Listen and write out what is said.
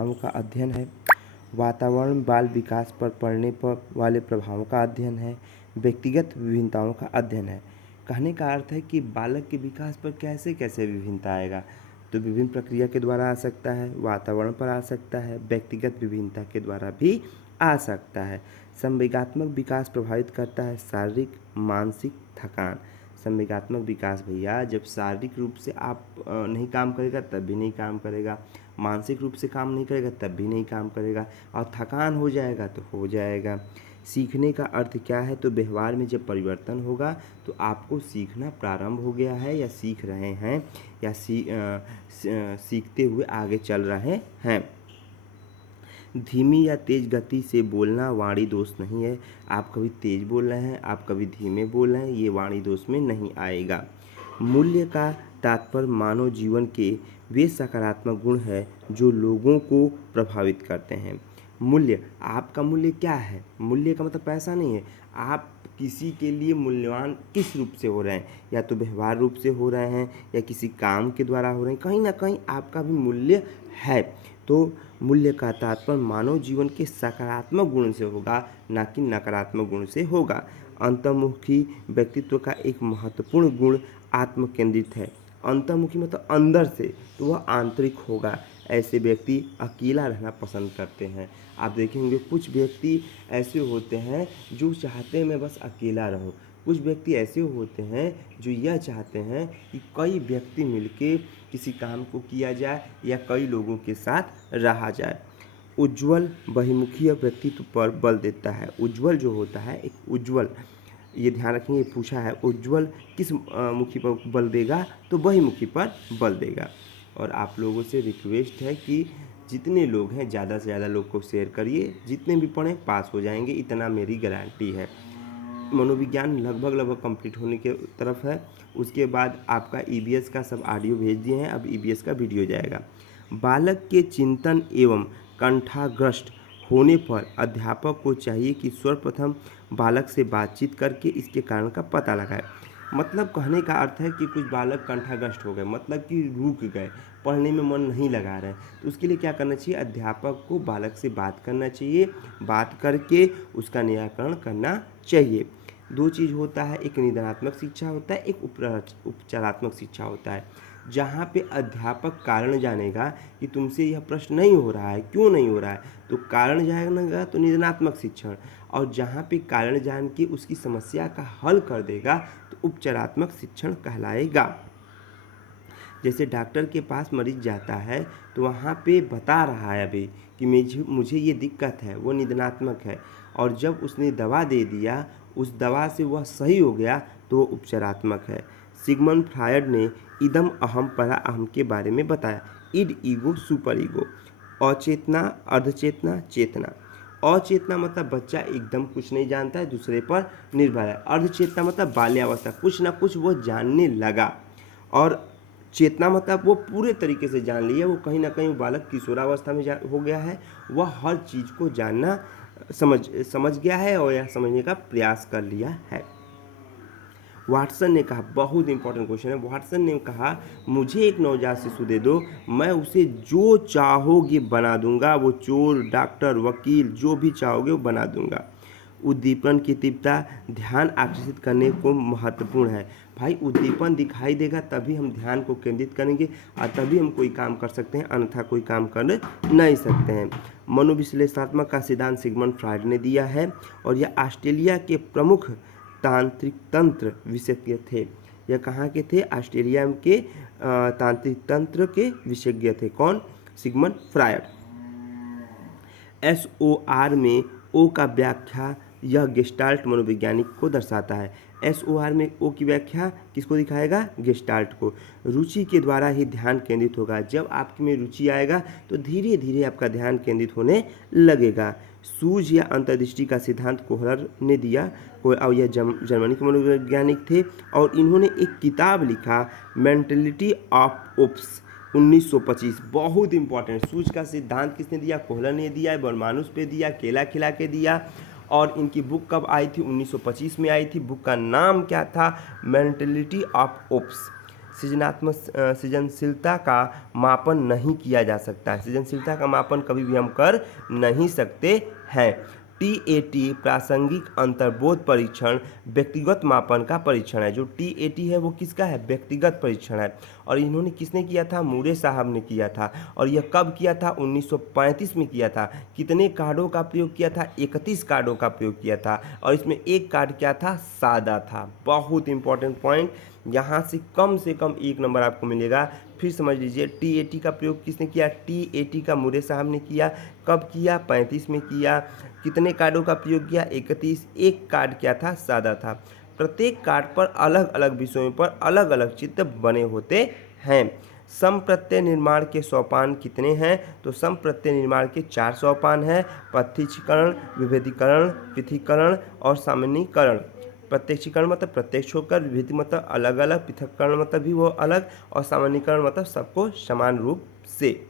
प्रभावों का अध्ययन है। वातावरण बाल विकास पर पड़ने पर वाले प्रभावों का अध्ययन है। व्यक्तिगत विभिन्नताओं का अध्ययन है। कहने का अर्थ है कि बालक के विकास पर कैसे कैसे विभिन्नता आएगा, तो विभिन्न प्रक्रिया के द्वारा आ सकता है, वातावरण पर आ सकता है, व्यक्तिगत विभिन्नता के द्वारा भी आ सकता है। संवेगात्मक विकास प्रभावित करता है शारीरिक मानसिक थकान। संवेगात्मक विकास भैया जब शारीरिक रूप से आप नहीं काम करेगा तब भी नहीं काम करेगा, मानसिक रूप से काम नहीं करेगा तब भी नहीं काम करेगा, और थकान हो जाएगा तो हो जाएगा। सीखने का अर्थ क्या है, तो व्यवहार में जब परिवर्तन होगा तो आपको सीखना प्रारंभ हो गया है या सीख रहे हैं या सीखते हुए आगे चल रहे हैं। धीमी या तेज गति से बोलना वाणी दोष नहीं है। आप कभी तेज बोल रहे हैं, आप कभी धीमे बोल रहे हैं, ये वाणी दोष में नहीं आएगा। मूल्य का तात्पर्य मानव जीवन के वे सकारात्मक गुण है जो लोगों को प्रभावित करते हैं। मूल्य, आपका मूल्य क्या है? मूल्य का मतलब पैसा नहीं है। आप किसी के लिए मूल्यवान किस रूप से हो रहे हैं, या तो व्यवहार रूप से हो रहे हैं या किसी काम के द्वारा हो रहे हैं, कहीं ना कहीं आपका भी मूल्य है। तो मूल्य का तात्पर्य मानव जीवन के सकारात्मक गुण से होगा, ना कि नकारात्मक गुण से होगा। अंतर्मुखी व्यक्तित्व का एक महत्वपूर्ण गुण आत्मकेंद्रित है। अंतर्मुखी मतलब अंदर से, तो वह आंतरिक होगा। ऐसे व्यक्ति अकेला रहना पसंद करते हैं। आप देखेंगे कुछ व्यक्ति ऐसे होते हैं जो चाहते हैं मैं बस अकेला रहूं। कुछ व्यक्ति ऐसे होते हैं जो यह चाहते हैं कि कई व्यक्ति मिलके किसी काम को किया जाए या कई लोगों के साथ रहा जाए। उज्ज्वल बहुमुखी व्यक्तित्व पर बल देता है। उज्ज्वल जो होता है, एक उज्ज्वल, ये ध्यान रखेंगे, पूछा है उज्ज्वल किस मुखी पर बल देगा, तो बहुमुखी पर बल देगा। और आप लोगों से रिक्वेस्ट है कि जितने लोग हैं ज़्यादा से ज़्यादा लोग को शेयर करिए, जितने भी पढ़ें पास हो जाएंगे, इतना मेरी गारंटी है। मनोविज्ञान लगभग कंप्लीट होने के तरफ है। उसके बाद आपका ईवीएस का सब ऑडियो भेज दिए हैं, अब ईवीएस का वीडियो जाएगा। बालक के चिंतन एवं कंठाग्रस्त होने पर अध्यापक को चाहिए कि सर्वप्रथम बालक से बातचीत करके इसके कारण का पता लगाए। मतलब कहने का अर्थ है कि कुछ बालक कंठाग्रस्त हो गए, मतलब कि रुक गए, पढ़ने में मन नहीं लगा रहे, तो उसके लिए क्या करना चाहिए, अध्यापक को बालक से बात करना चाहिए, बात करके उसका निराकरण करना चाहिए। दो चीज़ होता है, एक निदानात्मक शिक्षा होता है, एक उपचारात्मक शिक्षा होता है। जहाँ पे अध्यापक कारण जानेगा कि तुमसे यह प्रश्न नहीं हो रहा है, क्यों नहीं हो रहा है, तो कारण जानेगा तो निदानात्मक शिक्षण, और जहाँ पे कारण जान के उसकी समस्या का हल कर देगा तो उपचारात्मक शिक्षण कहलाएगा। जैसे डॉक्टर के पास मरीज जाता है तो वहाँ पे बता रहा है अभी कि मुझे ये दिक्कत है, वो निदानात्मक है, और जब उसने दवा दे दिया, उस दवा से वह सही हो गया तो वो उपचारात्मक है। सिगमंड फ्रायड ने इदम अहम परा अहम के बारे में बताया। Id ego super ego. अचेतना अर्धचेतना चेतना। अचेतना मतलब बच्चा एकदम कुछ नहीं जानता है, दूसरे पर निर्भर है। अर्धचेतना मतलब बाल्यावस्था, कुछ ना कुछ वो जानने लगा, और चेतना मतलब वो पूरे तरीके से जान लिया, वो कहीं ना कहीं बालक किशोरावस्था में हो गया है, वह हर चीज़ को जानना समझ गया है और यह समझने का प्रयास कर लिया है। वाटसन ने कहा, बहुत इंपॉर्टेंट क्वेश्चन है, वाटसन ने कहा मुझे एक नवजात शिशु दे दो, मैं उसे जो चाहोगे बना दूंगा, वो चोर डॉक्टर वकील जो भी चाहोगे वो बना दूंगा। उद्दीपन की तीव्रता ध्यान आकर्षित करने को महत्वपूर्ण है। भाई उद्दीपन दिखाई देगा तभी हम ध्यान को केंद्रित करेंगे और तभी हम कोई काम कर सकते हैं, अन्यथा कोई काम कर नहीं सकते हैं। मनोविश्लेषणात्मक का सिद्धांत सिगमंड फ्रायड ने दिया है, और यह ऑस्ट्रेलिया के प्रमुख तांत्रिक तंत्र विशेषज्ञ थे। यह कहाँ के थे, ऑस्ट्रेलिया के तांत्रिक तंत्र के विशेषज्ञ थे। कौन, सिगमंड फ्रायड। SOR में O का व्याख्या यह गेस्टाल्ट मनोवैज्ञानिक को दर्शाता है। SOR में O की व्याख्या किसको दिखाएगा, गेस्टाल्ट को। रुचि के द्वारा ही ध्यान केंद्रित होगा। जब आपके में रुचि आएगा तो धीरे धीरे आपका ध्यान केंद्रित होने लगेगा। सूझ या अंतर्दृष्टि का सिद्धांत कोहलर ने दिया, और यह जर्मनी के मनोवैज्ञानिक थे, और इन्होंने एक किताब लिखा मेंटलिटी ऑफ ओप्स 1925। बहुत इंपॉर्टेंट। सूझ का सिद्धांत किसने दिया, कोहलर ने दिया, बर्मानुस पे दिया, केला खिला के दिया, और इनकी बुक कब आई थी, 1925 में आई थी। बुक का नाम क्या था, मेंटलिटी ऑफ ओप्स। सृजनशीलता का मापन नहीं किया जा सकता है। सृजनशीलता का मापन कभी भी हम कर नहीं सकते हैं। TAT प्रासंगिक अंतर्बोध परीक्षण व्यक्तिगत मापन का परीक्षण है। जो TAT है वो किसका है? व्यक्तिगत परीक्षण है। और इन्होंने किसने किया था? मूरे साहब ने किया था। और यह कब किया था? 1935 में किया था। कितने कार्डों का प्रयोग किया था? 31 कार्डों का प्रयोग किया था। और इसमें एक कार्ड क्या था? सादा था। बहुत इंपॉर्टेंट पॉइंट, यहाँ से कम 1 नंबर आपको मिलेगा। फिर समझ लीजिए TAT का प्रयोग किसने किया? TAT का मूरे साहब ने किया। कब किया? 35 में किया। कितने कार्डों का प्रयोग किया? 31। एक कार्ड क्या था? सादा था। प्रत्येक कार्ड पर अलग अलग विषयों पर अलग अलग चित्र बने होते हैं। समप्रत्यय निर्माण के सोपान कितने हैं? तो समप्रत्यय निर्माण के 4 सोपान हैं। प्रत्यक्षीकरण, विभेदीकरण, पृथक्करण और सामान्यीकरण। प्रत्यक्षीकरण मतलब प्रत्यक्ष होकर, विभेदी मतलब अलग अलग, पृथक्करण मतलब भी वो अलग, और सामान्यीकरण मतलब सबको समान रूप से।